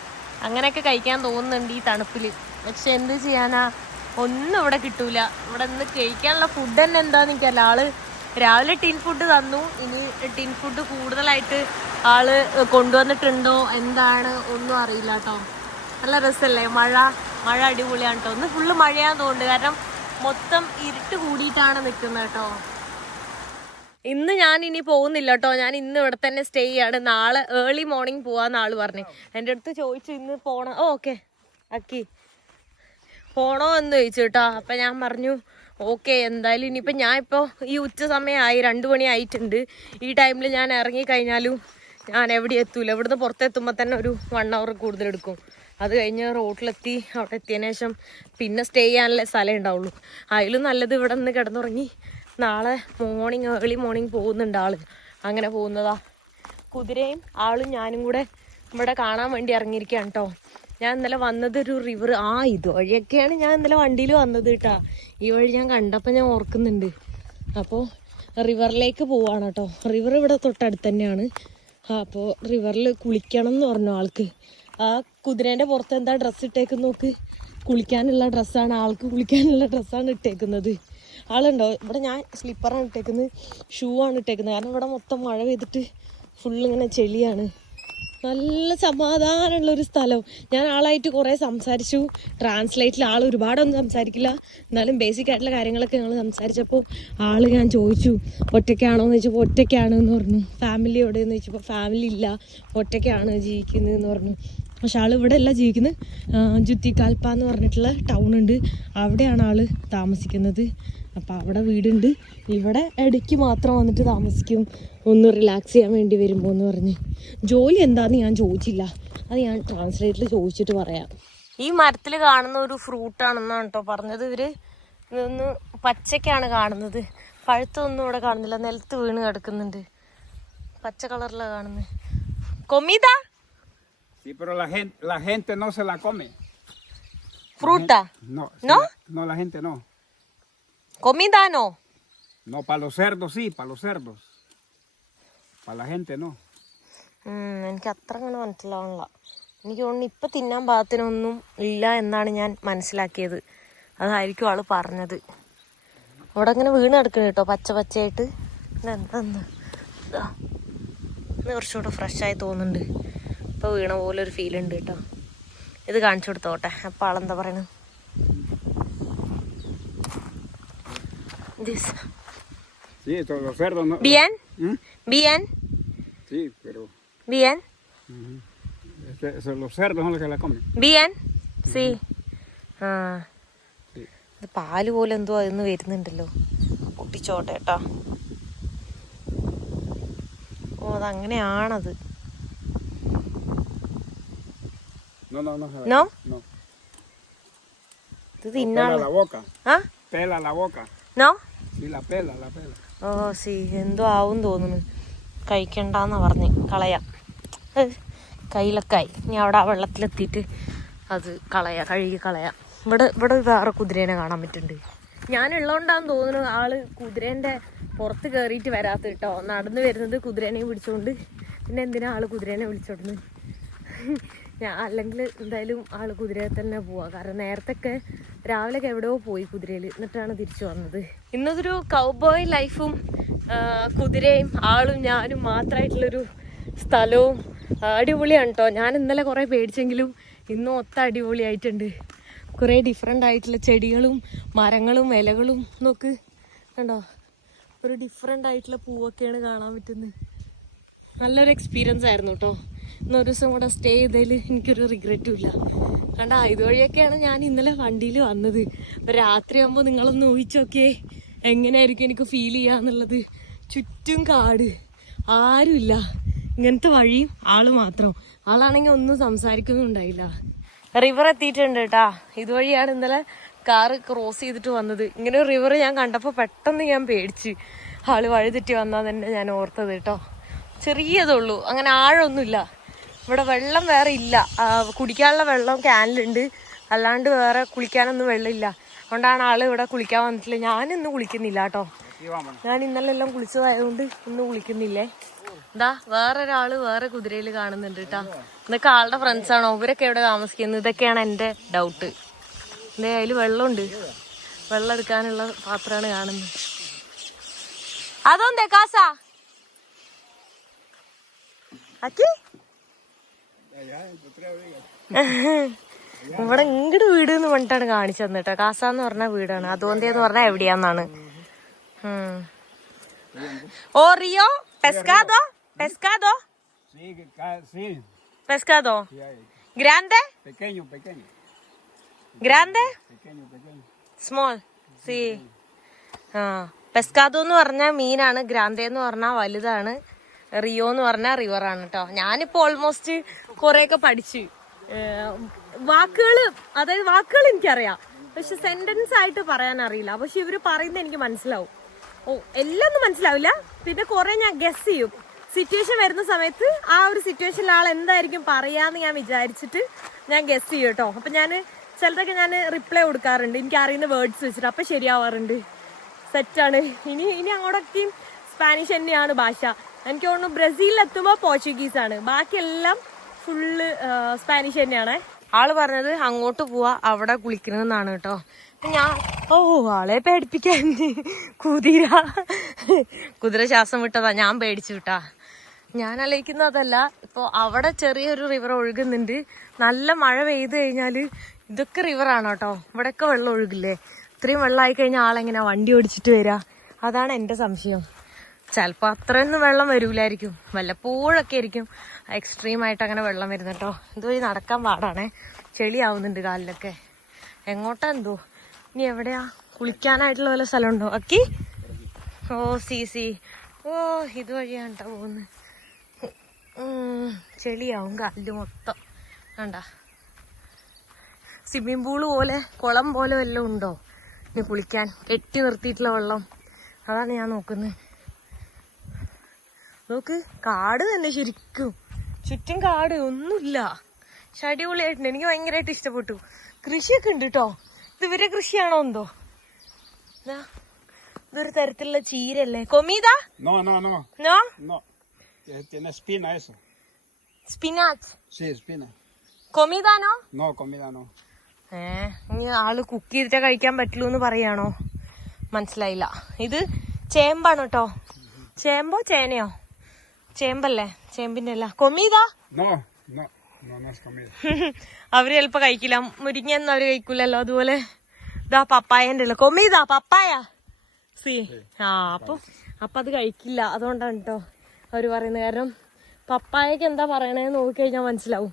അങ്ങനെയൊക്കെ കഴിക്കാൻ തോന്നുന്നുണ്ട് ഈ തണുപ്പിൽ പക്ഷെ എന്ത് ചെയ്യാനാ? ഒന്നും ഇവിടെ കിട്ടൂല. ഇവിടെ നിന്ന് കഴിക്കാനുള്ള ഫുഡ് തന്നെ എന്താന്ന് എനിക്കല്ല ആൾ രാവിലെ ടിൻ ഫുഡ് തന്നു. ഇനി ടിൻ ഫുഡ് കൂടുതലായിട്ട് ആൾ കൊണ്ടുവന്നിട്ടുണ്ടോ? എന്താണ്? ഒന്നും അറിയില്ല കേട്ടോ നല്ല രസല്ലേ? മഴ മഴ അടിപൊളിയാണ് കേട്ടോ ഒന്ന് ഫുള്ള് മഴയാന്ന് തോന്നുന്നുണ്ട്. കാരണം മൊത്തം ഇരുട്ട് കൂടിയിട്ടാണ് നിൽക്കുന്നത് കേട്ടോ ഇന്ന് ഞാൻ ഇനി പോകുന്നില്ല കേട്ടോ ഞാൻ ഇന്ന് ഇവിടെ തന്നെ സ്റ്റേ ചെയ്യാണ്. നാളെ ഏർലി മോർണിംഗ് പോവാന്ന് ആൾ പറഞ്ഞു. എന്റെ അടുത്ത് ചോദിച്ചു ഇന്ന് പോണോ? ഓക്കെ അക്കി. പോണോ? എന്ന് ചോദിച്ചു കേട്ടോ അപ്പൊ ഞാൻ പറഞ്ഞു ഓക്കെ എന്തായാലും ഇനിയിപ്പോൾ ഞാൻ ഇപ്പോൾ ഈ ഉച്ച സമയമായി രണ്ട് മണി ആയിട്ടുണ്ട്. ഈ ടൈമിൽ ഞാൻ ഇറങ്ങി കഴിഞ്ഞാലും ഞാൻ എവിടെ എത്തൂല. ഇവിടുന്ന് പുറത്തെത്തുമ്പോൾ തന്നെ ഒരു വൺ അവർ കൂടുതൽ എടുക്കും. അത് കഴിഞ്ഞ് റോട്ടിലെത്തി. അവിടെ എത്തിയതിനു ശേഷം പിന്നെ സ്റ്റേ ചെയ്യാനുള്ള സ്ഥലമേ ഉണ്ടാവുള്ളൂ. അതിലും നല്ലത് ഇവിടെ നിന്ന് കിടന്നുറങ്ങി നാളെ മോർണിംഗ് ഏർലി മോർണിംഗ് പോകുന്നുണ്ട് ആൾ. അങ്ങനെ പോകുന്നതാ. കുതിരയും ആളും ഞാനും കൂടെ ഇവിടെ കാണാൻ വേണ്ടി ഇറങ്ങിയിരിക്കുകയാണ് കേട്ടോ ഞാൻ ഇന്നലെ വന്നത് ഒരു റിവർ ആ ഇത് വഴിയൊക്കെയാണ് ഞാൻ ഇന്നലെ വണ്ടിയിൽ വന്നത് കേട്ടാ ഈ വഴി ഞാൻ കണ്ടപ്പോൾ ഞാൻ ഓർക്കുന്നുണ്ട്. അപ്പോൾ റിവറിലേക്ക് പോവാണ് കേട്ടോ റിവർ ഇവിടെ തൊട്ടടുത്ത് തന്നെയാണ്. അപ്പോൾ റിവറിൽ കുളിക്കണം എന്ന് പറഞ്ഞു ആൾക്ക്. ആ കുതിരേന്റെ പുറത്ത് എന്താ ഡ്രസ്സ് ഇട്ടേക്കുന്ന നോക്ക്. കുളിക്കാനുള്ള ഡ്രസ്സാണ് ആൾക്ക് കുളിക്കാനുള്ള ഡ്രസ്സാണ് ഇട്ടേക്കുന്നത്. ആളുണ്ടോ? ഇവിടെ ഞാൻ സ്ലിപ്പറാണ് ഇട്ടേക്കുന്നത്. ഷൂ ആണ് ഇട്ടേക്കുന്നത്. കാരണം ഇവിടെ മൊത്തം മഴ പെയ്തിട്ട് ഫുള്ള് ഇങ്ങനെ ചെളിയാണ്. നല്ല സമാധാനമുള്ള ഒരു സ്ഥലം. ഞാൻ ആളായിട്ട് കുറേ സംസാരിച്ചു. ട്രാൻസ്ലേറ്റിൽ ആൾ ഒരുപാടൊന്നും സംസാരിക്കില്ല. എന്നാലും ബേസിക് ആയിട്ടുള്ള കാര്യങ്ങളൊക്കെ ഞങ്ങൾ സംസാരിച്ചപ്പോൾ ആൾ ഞാൻ ചോദിച്ചു ഒറ്റയ്ക്കാണോ? എന്ന് ചോദിച്ചപ്പോൾ ഒറ്റയ്ക്കാണ് എന്ന് പറഞ്ഞു. ഫാമിലി എവിടെയെന്ന് ചോദിച്ചപ്പോൾ ഫാമിലി ഇല്ല. ഒറ്റയ്ക്കാണ് ജീവിക്കുന്നതെന്ന് പറഞ്ഞു. പക്ഷെ ആൾ ഇവിടെ അല്ല ജീവിക്കുന്നത് ജുത്തിക്കാൽപ്പ എന്ന് പറഞ്ഞിട്ടുള്ള ടൗൺ ഉണ്ട്. അവിടെയാണ് ആൾ താമസിക്കുന്നത്. അപ്പോൾ അവിടെ വീടുണ്ട്. ഇവിടെ ഇടയ്ക്ക് മാത്രം വന്നിട്ട് താമസിക്കും. ഒന്ന് റിലാക്സ് ചെയ്യാൻ വേണ്ടി വരുമ്പോൾ എന്ന് പറഞ്ഞ്. ജോലി എന്താന്ന് ഞാൻ ചോദിച്ചില്ല. അത് ഞാൻ ട്രാൻസ്ലേറ്റിൽ ചോദിച്ചിട്ട് പറയാം. ഈ മരത്തിൽ കാണുന്ന ഒരു ഫ്രൂട്ടാണെന്നാണ് കേട്ടോ പറഞ്ഞത് ഇവർ ഇതൊന്ന് പച്ചക്കാണ് കാണുന്നത്. പഴുത്തൊന്നും ഇവിടെ കാണുന്നില്ല. നിലത്ത് വീണ് കിടക്കുന്നുണ്ട്. പച്ച കളറിലാണ് കാണുന്നത് കൊമീത?
Sí, pero la gente, la gente no se la come.
ഫ്രൂട്ടാ
No. No
¿No?
la- no, la gente no.
കൊമീതാനോ
No, No, para los cerdos sí, para los cerdos. Para la gente no.
എനിക്ക് അത്ര അങ്ങനെ മനസ്സിലാവണില്ല എനിക്ക് തോന്നുന്നു ഇപ്പം തിന്നാൻ പാകത്തിനൊന്നും ഇല്ല എന്നാണ് ഞാൻ മനസ്സിലാക്കിയത്. അതായിരിക്കും ആൾ പറഞ്ഞത്. അവിടെ അങ്ങനെ വീണ് കിടക്കണ കേട്ടോ പച്ച പച്ചയായിട്ട്. ഇതെന്താന്ന് ഇതാ. ഇന്ന് കുറച്ചുകൂടെ ഫ്രഷായി തോന്നുന്നുണ്ട്. ഇപ്പൊ വീണ പോലെ ഒരു ഫീൽ ഉണ്ട് കേട്ടോ. ഇത് കാണിച്ചു കൊടുത്തോട്ടെ. അപ്പോൾ ആളെന്താ പറയണത്? This
Sí, todos los cerdos no.
¿Bien?
¿Mm?
¿Bien?
Sí, pero
¿Bien?
Uh -huh. este, los cerdos son los que la comen.
¿Bien? Sí. Uh -huh. Ah.
Sí.
പാൽ പോലെ എന്തോ അതിന്ന് വരുന്നുണ്ടല്ലോ പൊട്ടിച്ചോട്ടെ കേട്ടോ ഓ അതങ്ങനെയാണത്
No, no, no.
¿No?
No. Pela la boca.
ആ
Pela la boca.
നോ ഓ സി എന്തോ ആവും തോന്നുന്നു. കഴിക്കണ്ടെന്ന് പറഞ്ഞ് കളയാം. കയ്യിലൊക്കെ ആയി ഇനി അവിടെ ആ വെള്ളത്തിലെത്തിയിട്ട് അത് കളയാം കഴുകി കളയാം. ഇവിടെ ഇവിടെ വേറെ കുതിരേനെ കാണാൻ പറ്റുന്നുണ്ട്. ഞാനുള്ളതുകൊണ്ടാന്ന് തോന്നുന്നു ആൾ കുതിരേന്റെ പുറത്ത് കയറിയിട്ട് വരാത്ത കേട്ടോ. നടന്നു വരുന്നത് കുതിരേനെ പിടിച്ചോണ്ട്. പിന്നെ എന്തിനാ ആൾ കുതിരേനെ വിളിച്ചോടുന്നത് ഞാൻ അല്ലെങ്കിൽ എന്തായാലും ആൾ കുതിരയെ തന്നെ പോവാ. കാരണം നേരത്തൊക്കെ രാവിലെ ഒക്കെ എവിടെയോ പോയി കുതിരയിൽ എന്നിട്ടാണ് തിരിച്ചു വന്നത്. ഇന്നതൊരു കൗബോയ് ലൈഫും കുതിരയും ആളും ഞാനും മാത്രമായിട്ടുള്ളൊരു സ്ഥലവും അടിപൊളിയാണ് കേട്ടോ ഞാൻ ഇന്നലെ കുറേ പേടിച്ചെങ്കിലും ഇന്നും ഒത്ത അടിപൊളിയായിട്ടുണ്ട്. കുറേ ഡിഫറെന്റ് ആയിട്ടുള്ള ചെടികളും മരങ്ങളും ഇലകളും നോക്ക്. കണ്ടോ? ഒരു ഡിഫറെന്റ് ആയിട്ടുള്ള പൂവൊക്കെയാണ് കാണാൻ പറ്റുന്നത് നല്ലൊരു എക്സ്പീരിയൻസ് ആയിരുന്നു കേട്ടോ ഇന്നൊരു ദിവസം കൂടെ സ്റ്റേ ചെയ്തതിൽ എനിക്കൊരു റിഗ്രറ്റും ഇല്ല. കണ്ട ഇതുവഴിയൊക്കെയാണ് ഞാൻ ഇന്നലെ വണ്ടിയിൽ വന്നത്. അപ്പൊ രാത്രി ആകുമ്പോൾ നിങ്ങളൊന്ന് ഊഹിച്ചു എങ്ങനെയായിരിക്കും എനിക്ക് ഫീൽ ചെയ്യാന്നുള്ളത്. ചുറ്റും കാട്. ആരുമില്ല. ഇങ്ങനത്തെ വഴിയും ആൾ മാത്രം. ആളാണെങ്കിൽ ഒന്നും സംസാരിക്കുന്നുണ്ടായില്ല റിവർ എത്തിയിട്ടുണ്ട് കേട്ടാ ഇതുവഴിയാണ് ഇന്നലെ കാറ് ക്രോസ് ചെയ്തിട്ട് വന്നത്. ഇങ്ങനെ ഒരു റിവർ ഞാൻ കണ്ടപ്പോൾ പെട്ടെന്ന് ഞാൻ പേടിച്ച് ആൾ വഴി തെറ്റി വന്നാൽ തന്നെ ഞാൻ ഓർത്തത് കേട്ടോ ചെറിയതുള്ളൂ അങ്ങനെ ആഴമൊന്നുമില്ല ഇവിടെ വെള്ളം വേറെ ഇല്ല. കുടിക്കാനുള്ള വെള്ളം ക്യാനിലുണ്ട്. അല്ലാണ്ട് വേറെ കുളിക്കാനൊന്നും വെള്ളമില്ല. അതുകൊണ്ടാണ് ആൾ ഇവിടെ കുളിക്കാൻ വന്നിട്ടില്ല. ഞാനിന്ന് കുളിക്കുന്നില്ല കേട്ടോ. ഞാൻ ഇന്നലെ എല്ലാം കുളിച്ചതായതുകൊണ്ട് ഇന്ന് കുളിക്കുന്നില്ലേ? എന്താ വേറൊരാൾ വേറെ കുതിരയിൽ കാണുന്നുണ്ട് കേട്ടാ. ഇതൊക്കെ ആളുടെ ഫ്രണ്ട്സ് ആണോ? ഇവരൊക്കെ എവിടെ താമസിക്കുന്നത് ഇതൊക്കെയാണ് എന്റെ ഡൗട്ട് എന്തേ അതിൽ വെള്ളമുണ്ട്. വെള്ളം എടുക്കാനുള്ള പാത്രമാണ് കാണുന്നത്. അതൊന്തേ കാസാ? അക്കി? ഇവിടെ ഇങ്ങോട്ട് വീട് എന്ന് പറഞ്ഞിട്ടാണ് കാണിച്ചു തന്നിട്ട്. കാസാന്ന് പറഞ്ഞ വീടാണ്. അതുകൊണ്ടേന്ന് പറഞ്ഞ എവിടെയാന്നാണ്. ഓറിയോ പെസ്കാദോ? പെസ്കാദോ? പെസ്കാദോ. ഗ്രാൻഡെ. ഗ്രാൻഡെ. സ്മോൾ. സി. ആ. പെസ്കാദോ എന്ന് പറഞ്ഞ മീനാണ്. ഗ്രാൻഡെ എന്ന് പറഞ്ഞാൽ വലുതാണ്. റിയോ എന്ന് പറഞ്ഞാൽ റിവറാണ് കേട്ടോ ഞാനിപ്പോ ഓൾമോസ്റ്റ് കുറെയൊക്കെ പഠിച്ചു. വാക്കുകൾ അതായത് വാക്കുകൾ എനിക്കറിയാം. പക്ഷെ സെന്റൻസ് ആയിട്ട് പറയാൻ അറിയില്ല. പക്ഷെ ഇവർ പറയുന്നത് എനിക്ക് മനസ്സിലാവും. ഓ എല്ലാം ഒന്നും മനസ്സിലാവില്ല. പിന്നെ കൊറേ ഞാൻ ഗസ് ചെയ്യും. സിറ്റുവേഷൻ വരുന്ന സമയത്ത് ആ ഒരു സിറ്റുവേഷനിൽ ആൾ എന്തായിരിക്കും പറയാന്ന് ഞാൻ വിചാരിച്ചിട്ട് ഞാൻ ഗസ് ചെയ്യും കേട്ടോ. അപ്പൊ ഞാൻ ചിലതൊക്കെ ഞാൻ റിപ്ലൈ കൊടുക്കാറുണ്ട്. എനിക്ക് അറിയുന്ന വേർഡ്സ് വെച്ചിട്ട്. അപ്പൊ ശരിയാവാറുണ്ട്. സെറ്റാണ് ഇനി ഇനി അങ്ങോട്ടൊക്കെയും സ്പാനിഷ് തന്നെയാണ് ഭാഷ. എനിക്ക് തോന്നുന്നു ബ്രസീലിൽ എത്തുമ്പോൾ പോർച്ചുഗീസ് ആണ്. ബാക്കിയെല്ലാം ഫുള്ള് സ്പാനിഷ് തന്നെയാണ്. ആൾ പറഞ്ഞത് അങ്ങോട്ട് പോവാ അവിടെ കുളിക്കണമെന്നാണ് കേട്ടോ. ഞാൻ ഓ ആളെ പേടിപ്പിക്കാൻ കുതിര. കുതിര ശ്വാസം വിട്ടതാ ഞാൻ പേടിച്ചു വിട്ടാ. ഞാൻ അലയിക്കുന്ന അതല്ല അപ്പോൾ അവിടെ ചെറിയൊരു റിവർ ഒഴുകുന്നുണ്ട്. നല്ല മഴ പെയ്ത് കഴിഞ്ഞാൽ ഇതൊക്കെ റിവറാണ് കേട്ടോ. ഇവിടെയൊക്കെ വെള്ളം ഒഴുകില്ലേ? ഇത്രയും വെള്ളമായി കഴിഞ്ഞാൽ ആളെങ്ങനെ വണ്ടി ഓടിച്ചിട്ട് വരിക അതാണ് എന്റെ സംശയം. ചിലപ്പോൾ അത്രയൊന്നും വെള്ളം വരൂലായിരിക്കും. വല്ലപ്പോഴൊക്കെ ആയിരിക്കും. എക്സ്ട്രീം ആയിട്ട് അങ്ങനെ വെള്ളം വരുന്നു കേട്ടോ ഇതുവഴി നടക്കാൻ പാടാണേ. ചെളിയാവുന്നുണ്ട് കാലിലൊക്കെ. എങ്ങോട്ടാ എന്തോ? ഇനി എവിടെയാ? കുളിക്കാനായിട്ടുള്ള വല്ല സ്ഥലമുണ്ടോ? അക്കി? ഓ സി സി. ഓ ഇതുവഴിയാണ് കേട്ടോ പോകുന്നത്. ചെളിയാവും കാലിൽ മൊത്തം. കണ്ട? സ്വിമ്മിംഗ് പൂൾ പോലെ കുളം പോലെ വല്ലതും ഉണ്ടോ? ഇനി കുളിക്കാൻ. കെട്ടി നിർത്തിയിട്ടുള്ള വെള്ളം. അതാണ് ഞാൻ നോക്കുന്നത്. നോക്ക് കാട് തന്നെ ശരിക്കും. ചുറ്റും കാട് ഒന്നുമില്ല. പക്ഷെ അടിപൊളിയായിട്ടുണ്ട്. എനിക്ക് ഭയങ്കരമായിട്ട് ഇഷ്ടപ്പെട്ടു. കൃഷിയൊക്കെ ഉണ്ട് കേട്ടോ ഇതുവരെ കൃഷിയാണോ എന്തോ? ഇതൊരു തരത്തിലുള്ള ചീരല്ലേ കൊമീതാ.
Eh.
കൊമീതാനോ. ഏ ഇനി ആൾ കുക്ക് ചെയ്തിട്ടേ കഴിക്കാൻ പറ്റുള്ളൂ എന്ന് പറയാണോ? മനസ്സിലായില്ല. ഇത് ചേമ്പാണ് കേട്ടോ ചേമ്പോ ചേനയോ? ചേമ്പല്ലേ? ചേമ്പിന്റെ അല്ല കൊമീതാ. അവർ ചിലപ്പോ കഴിക്കില്ല. മുരിങ്ങയൊന്നും അവർ കഴിക്കൂലല്ലോ അതുപോലെ. ഇതാ പപ്പായന്റെ അല്ല കൊമീതാ പപ്പായ. സി. ആ അപ്പൊ അപ്പൊ അത് കഴിക്കില്ല. അതുകൊണ്ടാണ് കേട്ടോ അവർ പറയുന്നത്. കാരണം പപ്പായക്ക് എന്താ പറയണേന്ന് നോക്കിക്കഴിഞ്ഞാൽ മനസ്സിലാവും.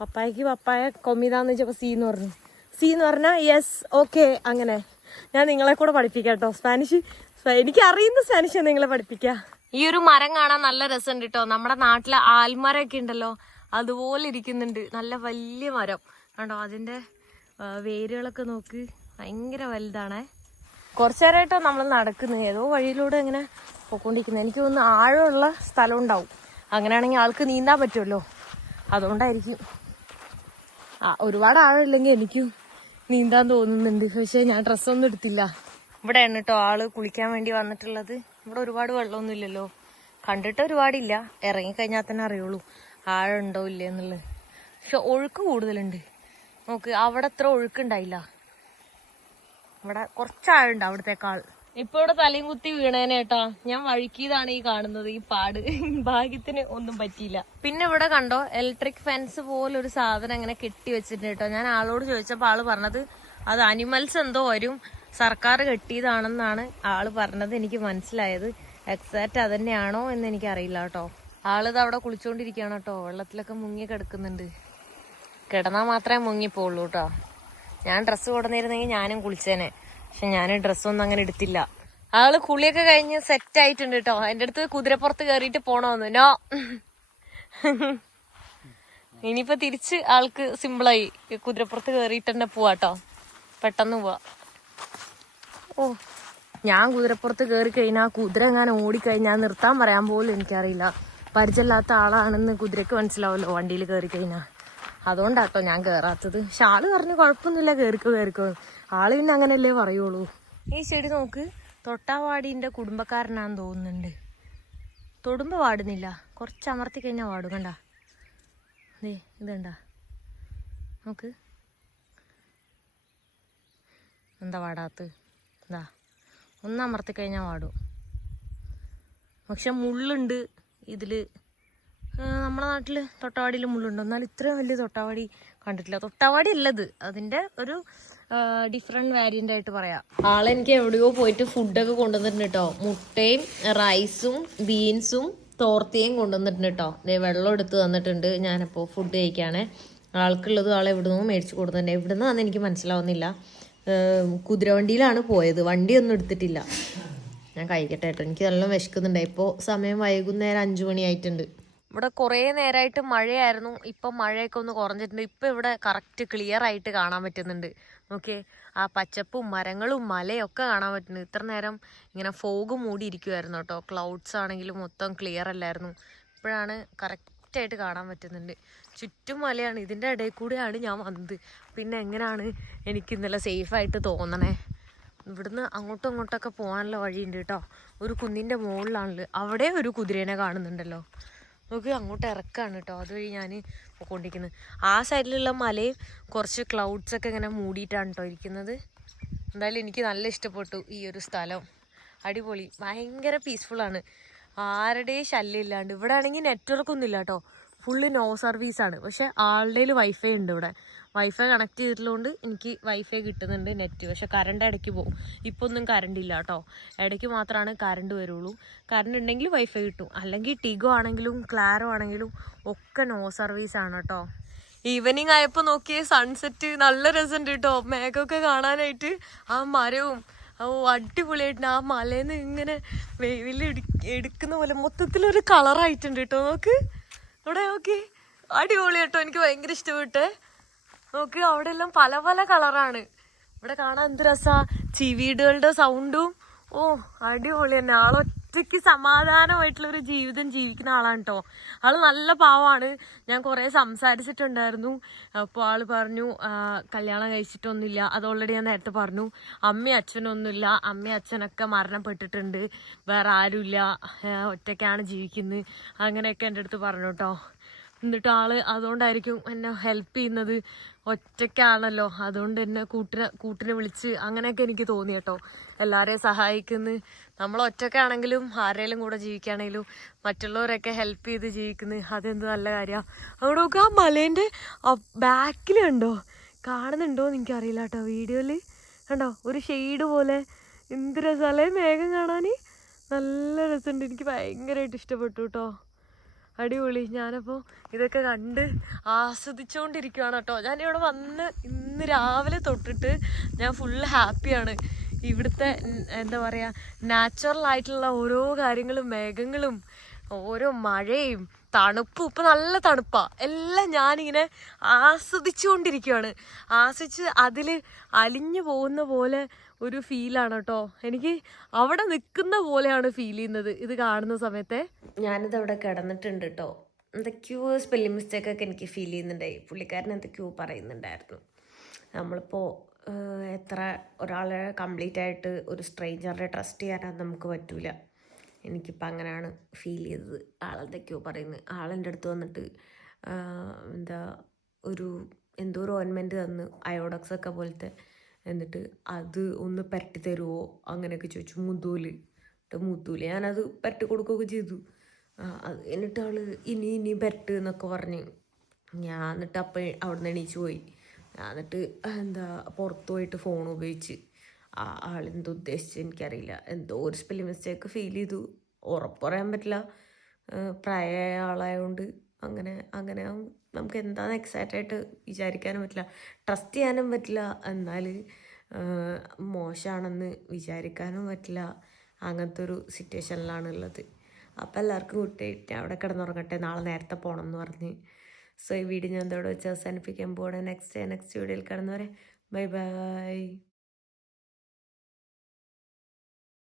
പപ്പായക്ക് പപ്പായ കൊമീതാന്ന് വെച്ചപ്പോ സി എന്ന് പറഞ്ഞു. സി എന്ന് പറഞ്ഞാൽ യെസ് ഓക്കെ അങ്ങനെ. ഞാൻ നിങ്ങളെ കൂടെ പഠിപ്പിക്കാം കേട്ടോ സ്പാനിഷ് എനിക്ക് അറിയുന്ന സ്പാനിഷ് നിങ്ങളെ പഠിപ്പിക്കാം. ഈ ഒരു മരം കാണാൻ നല്ല രസമുണ്ട് കേട്ടോ നമ്മുടെ നാട്ടിലെ ആൽമരമൊക്കെ ഉണ്ടല്ലോ അതുപോലെ ഇരിക്കുന്നുണ്ട്. നല്ല വലിയ മരം. കണ്ടോ അതിന്റെ വേരുകളൊക്കെ നോക്ക്. ഭയങ്കര വലുതാണേ. കുറച്ചു നേരമായിട്ടോ നമ്മൾ നടക്കുന്നത് ഏതോ വഴിയിലൂടെ ഇങ്ങനെ പോയിക്കൊണ്ടിരിക്കുന്നത് എനിക്ക് തോന്നുന്നു ആഴമുള്ള സ്ഥലം ഉണ്ടാവും അങ്ങനെയാണെങ്കിൽ ആൾക്ക് നീന്താൻ പറ്റുമല്ലോ. അതുകൊണ്ടായിരിക്കും. ആ ഒരുപാട് ആഴമില്ലെങ്കിൽ എനിക്കും നീന്താൻ തോന്നുന്നുണ്ട്. പക്ഷെ ഞാൻ ഡ്രസ്സൊന്നും എടുത്തില്ല. ഇവിടെയാണ് കേട്ടോ ആൾ കുളിക്കാൻ വേണ്ടി വന്നിട്ടുള്ളത്. ഇവിടെ ഒരുപാട് വെള്ളമൊന്നും ഇല്ലല്ലോ കണ്ടിട്ട് ഒരുപാടില്ല. ഇറങ്ങിക്കഴിഞ്ഞാൽ തന്നെ അറിയുള്ളൂ. ആഴം ഉണ്ടോ ഇല്ല എന്നുള്ളത്. പക്ഷെ ഒഴുക്ക് കൂടുതലുണ്ട്. നോക്ക് അവിടെ അത്ര ഒഴുക്കുണ്ടായില്ല ഇവിടെ കുറച്ച് ആഴുണ്ട് അവിടത്തേക്കാൾ. ഇപ്പൊ ഇവിടെ തലയും കുത്തി വീണേനേട്ടാ ഞാൻ വഴുക്കിയതാണ് ഈ കാണുന്നത് ഈ പാട്. ഭാഗ്യത്തിന് ഒന്നും പറ്റിയില്ല. പിന്നെ ഇവിടെ കണ്ടോ ഇലക്ട്രിക് ഫെൻസ് പോലെ ഒരു സാധനം അങ്ങനെ കെട്ടി വെച്ചിട്ടുണ്ട് കേട്ടോ. ഞാൻ ആളോട് ചോദിച്ചപ്പോൾ ആൾ പറഞ്ഞത് അത് അനിമൽസ് എന്തോ വരും. സർക്കാർ കെട്ടിയതാണെന്നാണ് ആൾ പറഞ്ഞത്. എനിക്ക് മനസ്സിലായത്. എക്സാക്ട് അതന്നെയാണോ എന്ന് എനിക്ക് അറിയില്ല കേട്ടോ. ആളിത് അവിടെ കുളിച്ചോണ്ടിരിക്കുകയാണ് കേട്ടോ. വെള്ളത്തിലൊക്കെ മുങ്ങി കിടക്കുന്നുണ്ട്. കിടന്നാൽ മാത്രമേ മുങ്ങിപ്പോളൂ കേട്ടോ. ഞാൻ ഡ്രസ്സ് കൊടുന്നിരുന്നെങ്കിൽ ഞാനും കുളിച്ചേനെ. പക്ഷെ ഞാൻ ഡ്രസ്സൊന്നും അങ്ങനെ എടുത്തില്ല. ആൾ കുളിയൊക്കെ കഴിഞ്ഞ് സെറ്റ് ആയിട്ടുണ്ട് കേട്ടോ. എന്റെ അടുത്ത് കുതിരപ്പുറത്ത് കയറിയിട്ട് പോണോന്ന്. നോ. ഇനിയിപ്പോ തിരിച്ച് ആൾക്ക് സിമ്പിളായി കുതിരപ്പുറത്ത് കയറിയിട്ട് തന്നെ പോവാട്ടോ പെട്ടെന്ന് പോവാ. ഓ ഞാൻ കുതിരപ്പുറത്ത് കയറി കഴിഞ്ഞാൽ കുതിര എങ്ങനെ ഓടിക്കഴിഞ്ഞാൽ നിർത്താൻ പറയാൻ പോലും എനിക്കറിയില്ല. പരിചയമില്ലാത്ത ആളാണെന്ന് കുതിരക്ക് മനസ്സിലാവല്ലോ വണ്ടിയിൽ കയറി കഴിഞ്ഞാൽ അതുകൊണ്ടാട്ടോ ഞാൻ കയറാത്തത് പക്ഷെ ആൾ പറഞ്ഞു കുഴപ്പമൊന്നുമില്ല കയറിക്കോ കയറിക്കോ ആൾ പിന്നെ അങ്ങനെയല്ലേ പറയുള്ളൂ. ഈ ചെടി നോക്ക് തൊട്ടാവാടിന്റെ കുടുംബക്കാരനാന്ന് തോന്നുന്നുണ്ട്. തൊടുമ്പ വാടുന്നില്ല. കുറച്ച് അമർത്തി കഴിഞ്ഞാൽ വാടും കണ്ട? ദേ ഇതണ്ട നോക്ക്. എന്താ വാടാത്ത് എന്താ ഒന്ന് അമർത്തി കഴിഞ്ഞാൽ വാടും. പക്ഷെ മുള്ളുണ്ട് ഇതിൽ. നമ്മുടെ നാട്ടിൽ തൊട്ടാവാടിയിൽ മുള്ളുണ്ട്. എന്നാൽ ഇത്രയും വലിയ തൊട്ടാവാടി കണ്ടിട്ടില്ല. തൊട്ടാവാടി ഉള്ളത് അതിന്റെ ഒരു ഡിഫറെന്റ് വാരിയന്റ് ആയിട്ട് പറയാം. ആളെനിക്ക് എവിടെയോ പോയിട്ട് ഫുഡൊക്കെ കൊണ്ടുവന്നിട്ടുണ്ട് കേട്ടോ മുട്ടയും റൈസും ബീൻസും തോർത്തിയും കൊണ്ടുവന്നിട്ടുണ്ട് കേട്ടോ വെള്ളം എടുത്ത് തന്നിട്ടുണ്ട്. ഞാനപ്പോൾ ഫുഡ് കഴിക്കാണേ. ആൾക്കുള്ളത് ആളെ എവിടുന്നോ മേടിച്ച് കൊടുത്തിട്ടുണ്ട്. എവിടുന്നാന്ന് എനിക്ക് മനസ്സിലാവുന്നില്ല. കുതിരവണ്ടിയിലാണ് പോയത്. വണ്ടിയൊന്നും എടുത്തിട്ടില്ല. ഞാൻ കഴിക്കട്ടെ കേട്ടോ. എനിക്ക് നല്ല വിശക്കുന്നുണ്ട്. ഇപ്പോൾ സമയം വൈകുന്നേരം അഞ്ചു മണിയായിട്ടുണ്ട്. ഇവിടെ കുറേ നേരമായിട്ട് മഴയായിരുന്നു. ഇപ്പം മഴയൊക്കെ ഒന്ന് കുറഞ്ഞിട്ടുണ്ട്. ഇപ്പം ഇവിടെ കറക്റ്റ് ക്ലിയർ ആയിട്ട് കാണാൻ പറ്റുന്നുണ്ട്. നോക്കിയേ ആ പച്ചപ്പും മരങ്ങളും മലയൊക്കെ കാണാൻ പറ്റുന്നു ഇത്ര നേരം ഇങ്ങനെ ഫോഗ് മൂടിയിരിക്കുമായിരുന്നു കേട്ടോ. ക്ലൗഡ്സ് ആണെങ്കിലും മൊത്തം ക്ലിയർ അല്ലായിരുന്നു. ഇപ്പോഴാണ് കറക്റ്റായിട്ട് കാണാൻ പറ്റുന്നുണ്ട്. ചുറ്റും മലയാണ്. ഇതിന്റെ ഇടയിൽ കൂടെയാണ് ഞാൻ വന്നത്. പിന്നെ എങ്ങനെയാണ് എനിക്ക് ഇന്നലെ സേഫായിട്ട് തോന്നണേ? ഇവിടുന്ന് അങ്ങോട്ടും അങ്ങോട്ടൊക്കെ പോകാനുള്ള വഴിയുണ്ട് കേട്ടോ. ഒരു കുന്നിന്റെ മുകളിലാണല്ലോ അവിടെ ഒരു കുതിരേനെ കാണുന്നുണ്ടല്ലോ. നമുക്ക് അങ്ങോട്ട് ഇറക്കാണ് കേട്ടോ. അതുവഴി ഞാൻ പോയിക്കൊണ്ടിരിക്കുന്നത്. ആ സൈഡിലുള്ള മലയും കുറച്ച് ക്ലൗഡ്സ് ഒക്കെ ഇങ്ങനെ മൂടിയിട്ടാണ് കേട്ടോ ഇരിക്കുന്നത്. എന്തായാലും എനിക്ക് നല്ല ഇഷ്ടപ്പെട്ടു ഈ ഒരു സ്ഥലം. അടിപൊളി. ഭയങ്കര പീസ്ഫുള്ളാണ് ആരുടെയും ശല്യം ഇല്ലാണ്ട് ഇവിടെ ആണെങ്കിൽ നെറ്റ്വർക്ക് ഒന്നും ഇല്ല കേട്ടോ. ഫുള്ള് നോ സർവീസാണ് പക്ഷെ ആളുടെ വൈഫൈ ഉണ്ട് ഇവിടെ. വൈഫൈ കണക്ട് ചെയ്തിട്ടുള്ളതുകൊണ്ട് എനിക്ക് വൈഫൈ കിട്ടുന്നുണ്ട് നെറ്റ് പക്ഷെ കറണ്ട് ഇടയ്ക്ക് പോകും. ഇപ്പോൾ ഒന്നും കറണ്ട് ഇല്ല കേട്ടോ. ഇടയ്ക്ക് മാത്രമാണ് കറണ്ട് വരുള്ളൂ. കറണ്ട് ഉണ്ടെങ്കിൽ വൈഫൈ കിട്ടും. അല്ലെങ്കിൽ ടിഗോ ആണെങ്കിലും ക്ലാരോ ആണെങ്കിലും ഒക്കെ നോ സർവീസ് ആണ് കേട്ടോ. ഈവനിങ് ആയപ്പോൾ നോക്കിയേ സൺസെറ്റ് നല്ല രസമുണ്ട് കേട്ടോ. മേഘമൊക്കെ കാണാനായിട്ട് ആ മരവും ഓ അടിപൊളിയായിട്ട് ആ മലയിൽ നിന്ന് ഇങ്ങനെ വെയിൽ എടുക്കുന്ന പോലെ മൊത്തത്തിലൊരു കളറായിട്ടുണ്ട് കേട്ടോ. നോക്ക്. ഇവിടെ നോക്കി? അടിപൊളി കേട്ടോ എനിക്ക് ഭയങ്കര ഇഷ്ടപ്പെട്ടെ. നോക്ക് അവിടെ എല്ലാം പല പല കളറാണ്. ഇവിടെ കാണാൻ എന്ത് രസാ? ചിവീടുകളുടെ സൗണ്ടും ഓ അടിപൊളി തന്നെ. ആളൊറ്റയ്ക്ക് സമാധാനമായിട്ടുള്ള ഒരു ജീവിതം ജീവിക്കുന്ന ആളാണ് കേട്ടോ ആൾ നല്ല പാവമാണ് ഞാൻ കുറേ സംസാരിച്ചിട്ടുണ്ടായിരുന്നു. അപ്പോൾ ആൾ പറഞ്ഞു കല്യാണം കഴിച്ചിട്ടൊന്നുമില്ല. അത് ഓൾറെഡി ഞാൻ നേരത്തെ പറഞ്ഞു. അമ്മയും അച്ഛനൊന്നുമില്ല അമ്മയും അച്ഛനൊക്കെ മരണപ്പെട്ടിട്ടുണ്ട്. വേറെ ആരുമില്ല. ഒറ്റയ്ക്കാണ് ജീവിക്കുന്നത് അങ്ങനെയൊക്കെ എന്റെ അടുത്ത് പറഞ്ഞു കേട്ടോ എന്നിട്ട് ആൾ അതുകൊണ്ടായിരിക്കും എന്നെ ഹെൽപ്പ് ചെയ്യുന്നത്. ഒറ്റയ്ക്കാണല്ലോ. അതുകൊണ്ട് എന്നെ കൂട്ടിനെ കൂട്ടിനെ വിളിച്ച് അങ്ങനെയൊക്കെ എനിക്ക് തോന്നി കേട്ടോ എല്ലാവരെയും സഹായിക്കുന്നു. നമ്മൾ ഒറ്റക്കാണെങ്കിലും ആരെങ്കിലും കൂടെ ജീവിക്കുകയാണെങ്കിലും മറ്റുള്ളവരൊക്കെ ഹെൽപ്പ് ചെയ്ത് ജീവിക്കുന്നു. അതെന്ത് നല്ല കാര്യമാണ് അവിടെ നോക്കുക ആ മലേന്റെ ബാക്കിൽ കണ്ടോ? കാണുന്നുണ്ടോ എന്ന് എനിക്കറിയില്ല കേട്ടോ വീഡിയോയിൽ കണ്ടോ? ഒരു ഷെയ്ഡ് പോലെ. എന്ത് രസമല്ലേ മേഘം കാണാൻ നല്ല രസമുണ്ട്. എനിക്ക് ഭയങ്കരമായിട്ട് ഇഷ്ടപ്പെട്ടു കേട്ടോ. അടിപൊളി. ഞാനപ്പോൾ ഇതൊക്കെ കണ്ട് ആസ്വദിച്ചുകൊണ്ടിരിക്കുകയാണ് കേട്ടോ. ഞാനിവിടെ വന്ന് ഇന്ന് രാവിലെ തൊട്ടിട്ട് ഞാൻ ഫുള്ള് ഹാപ്പിയാണ് ഇവിടുത്തെ എന്താ പറയുക നാച്ചുറൽ ആയിട്ടുള്ള ഓരോ കാര്യങ്ങളും മേഘങ്ങളും ഓരോ മഴയും തണുപ്പും ഇപ്പം നല്ല തണുപ്പാണ് എല്ലാം ഞാനിങ്ങനെ ആസ്വദിച്ചുകൊണ്ടിരിക്കുകയാണ് ആസ്വദിച്ച് അതിൽ അലിഞ്ഞു പോകുന്ന പോലെ ഒരു ഫീലാണ് കേട്ടോ. എനിക്ക് അവിടെ നിൽക്കുന്ന പോലെയാണ് ഫീൽ ചെയ്യുന്നത് ഇത് കാണുന്ന സമയത്തെ. ഞാനിത് അവിടെ കിടന്നിട്ടുണ്ട് കേട്ടോ. എന്തൊക്കെയോ സ്പെല്ലിംഗ് മിസ്റ്റേക്കൊക്കെ എനിക്ക് ഫീൽ ചെയ്യുന്നുണ്ടായി. പുള്ളിക്കാരൻ എന്തൊക്കെയോ പറയുന്നുണ്ടായിരുന്നു. നമ്മളിപ്പോൾ എത്ര ഒരാളെ കംപ്ലീറ്റ് ആയിട്ട് ഒരു സ്ട്രേഞ്ചറിനെ ട്രസ്റ്റ് ചെയ്യാനൊന്നും നമുക്ക് പറ്റൂല. എനിക്കിപ്പോൾ അങ്ങനെയാണ് ഫീൽ ചെയ്തത്. ആളെന്തൊക്കെയോ പറയുന്നത് ആളെന്റെ അടുത്ത് വന്നിട്ട് എന്താ ഒരു എന്തോ ഒരു ഓയിൻമെന്റ് തന്ന് അയോഡക്സ് ഒക്കെ പോലത്തെ എന്നിട്ട് അത് ഒന്ന് പരട്ടി തരുമോ അങ്ങനെയൊക്കെ ചോദിച്ചു. മുതൂൽ. എന്നിട്ട് മുത്തൂൽ ഞാനത് പരട്ടി കൊടുക്കുകയൊക്കെ ചെയ്തു. എന്നിട്ട് ആൾ ഇനി ഇനി പരട്ട് എന്നൊക്കെ പറഞ്ഞ്. ഞാൻ എന്നിട്ട് അപ്പം അവിടെ നിന്ന് എണീച്ച് പോയി. എന്നിട്ട് എന്താ പുറത്ത് പോയിട്ട് ഫോൺ ഉപയോഗിച്ച് ആ ആളെന്തോ ഉദ്ദേശിച്ച് എനിക്കറിയില്ല. എന്തോ ഒരു സ്പെല്ലിംഗ് മിസ്റ്റേക്ക് ഫീൽ ചെയ്തു. ഉറപ്പ് പറയാൻ പറ്റില്ല. പ്രായമായ ആളായതുകൊണ്ട് അങ്ങനെ അങ്ങനെ നമുക്ക് എന്താണ് എക്സാക്റ്റ് ആയിട്ട് വിചാരിക്കാനും പറ്റില്ല. ട്രസ്റ്റ് ചെയ്യാനും പറ്റില്ല. എന്നാൽ മോശമാണെന്ന് വിചാരിക്കാനും പറ്റില്ല. അങ്ങനത്തെ ഒരു സിറ്റുവേഷനിലാണ് ഉള്ളത്. അപ്പോൾ എല്ലാവർക്കും കുട്ടിയിട്ട് ഞാൻ അവിടെ കിടന്നുറങ്ങട്ടെ. നാളെ നേരത്തെ പോകണം എന്ന് പറഞ്ഞ് സോ ഈ വീഡിയോ ഞാൻ ഇതോടെ വെച്ച് അവസാനിപ്പിക്കാൻ പോകണം നെക്സ്റ്റ് നെക്സ്റ്റ് വീഡിയോയിൽ കാണുന്നവരെ ബൈ ബൈ